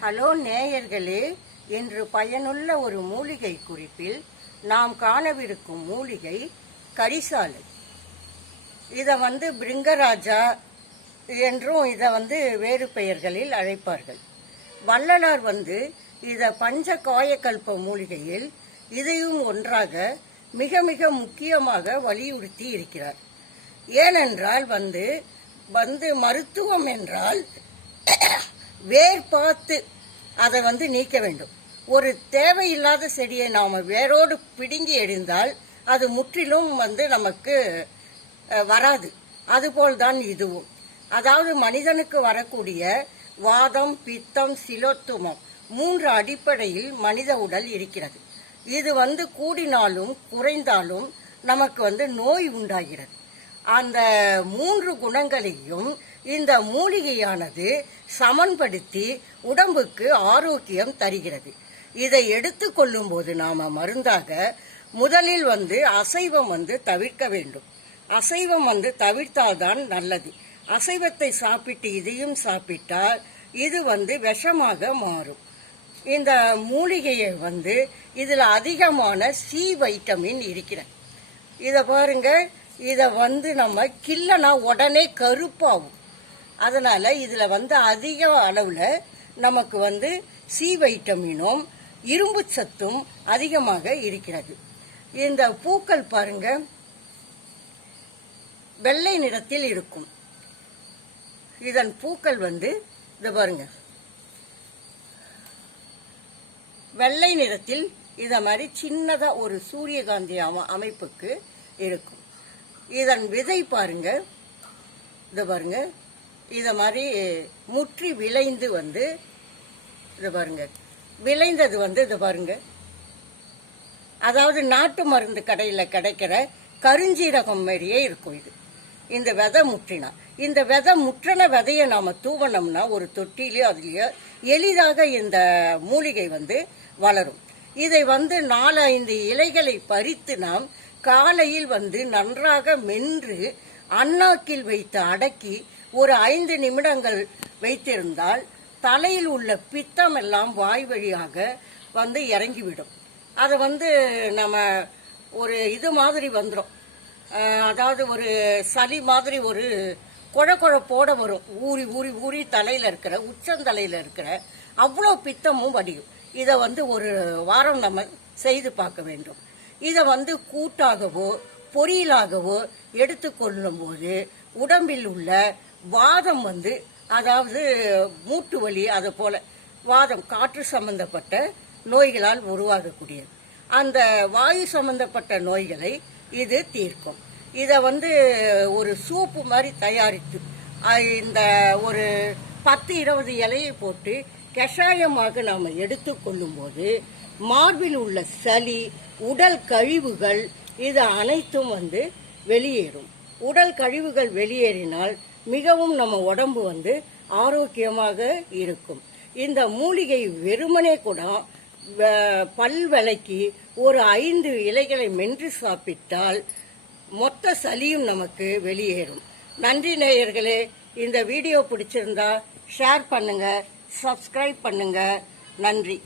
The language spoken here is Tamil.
ஹலோ நேயர்களே, இன்று பயனுள்ள ஒரு மூலிகை குறிப்பில் நாம் காணவிருக்கும் மூலிகை கரிசாலை. இதை பிருங்கராஜா என்றும் இதை வேறு பெயர்களில் அழைப்பார்கள். வள்ளலார் இதை பஞ்ச காயக்கல்ப மூலிகையில் இதையும் ஒன்றாக மிக மிக முக்கியமாக வலியுறுத்தி இருக்கிறார். ஏனென்றால் மருத்துவம் என்றால் வேர் பார்த்து அதை நீக்க வேண்டும். ஒரு தேவையில்லாத செடியை நாம் வேரோடு பிடுங்கி எறிந்தால் அது முற்றிலும் நமக்கு வராது. அதுபோல்தான் இதுவும். அதாவது மனிதனுக்கு வரக்கூடிய வாதம், பித்தம், சிலோத்துமம் 3 அடிப்படையில் மனித உடல் இருக்கிறது. இது கூடினாலும் குறைந்தாலும் நமக்கு நோய் உண்டாகிறது. அந்த 3 குணங்களையும் இந்த மூலிகையானது சமன்படுத்தி உடம்புக்கு ஆரோக்கியம் தருகிறது. இதை எடுத்துக்கொள்ளும் போது நாம மருந்தாக முதலில் அசைவம் தவிர்க்க வேண்டும். அசைவம் தவிர்த்தால்தான் நல்லது. அசைவத்தை சாப்பிட்டு இதையும் சாப்பிட்டால் இது விஷமாக மாறும். இந்த மூலிகையை இதுல அதிகமான சி வைட்டமின் இருக்கிறது. இதை பாருங்க, இதை நம்ம கிள்ளனா உடனே கருப்பாகும். அதனால இதுல அதிக அளவுல நமக்கு சி வைட்டமினும் இரும்பு சத்தும் அதிகமாக இருக்கிறது. இந்த பூக்கள் பாருங்க, வெள்ளை நிறத்தில் இருக்கும். இதன் பூக்கள் இத பாருங்க, வெள்ளை நிறத்தில் இத மாதிரி சின்னதா ஒரு சூரியகாந்தி அமைப்புக்கு இருக்கும். இதன் விதை பாருங்க, இத பாருங்க, இத மாதிரி முற்றி விளைந்து இத பாருங்க, விளைந்தது இத பாருங்க. அதாவது நாட்டு மருந்து கடையில கிடைக்கிற கருஞ்சீரகம் மாதிரியே இருக்கும். இது இந்த விதை முற்றினா, இந்த விதை முற்றின விதையை நாம தூவனம்னா ஒரு தொட்டிலையோ அதுலயோ எளிதாக இந்த மூலிகை வளரும். இதை 4-5 இலைகளை பறித்து நாம் காலையில் நன்றாக மென்று அன்னாக்கில் வைத்து அடக்கி ஒரு 5 நிமிடங்கள் வைத்திருந்தால் தலையில் உள்ள பித்தம் எல்லாம் வாய் வழியாக இறங்கிவிடும். அதை நம்ம ஒரு இது மாதிரி வந்துடும். அதாவது ஒரு சளி மாதிரி ஒரு குழப்போட வரும். ஊறி ஊறி ஊறி தலையில இருக்கிற உச்சந்தலையில இருக்கிற அவ்வளோ பித்தமும் வடியும். இதை ஒரு வாரம் நம்ம செய்து பார்க்க வேண்டும். இதை கூட்டாகவோ பொரியலாகவோ எடுத்துக்கொள்ளும் போது உடம்பில் உள்ள வாதம் அதாவது மூட்டு வலி, அது போல வாதம் காற்று சம்பந்தப்பட்ட நோய்களால் உருவாகக்கூடியது. அந்த வாயு சம்பந்தப்பட்ட நோய்களை இது தீர்க்கும். இதை ஒரு சூப்பு மாதிரி தயாரித்து இந்த ஒரு 10-20 இலையை போட்டு கஷாயமாக நாம் எடுத்துக்கொள்ளும் போது மார்பில் உள்ள சளி, உடல் கழிவுகள் இது அனைத்தும் வெளியேறும். உடல் கழிவுகள் வெளியேறினால் மிகவும் நம்ம உடம்பு ஆரோக்கியமாக இருக்கும். இந்த மூலிகை வெறுமனே கூட பல் விலைக்கு ஒரு 5 இலைகளை மென்று சாப்பிட்டால் மொத்த சளியும் நமக்கு வெளியேறும். நன்றி நேயர்களே. இந்த வீடியோ பிடிச்சிருந்தா ஷேர் பண்ணுங்க, சப்ஸ்கிரைப் பண்ணுங்க. நன்றி.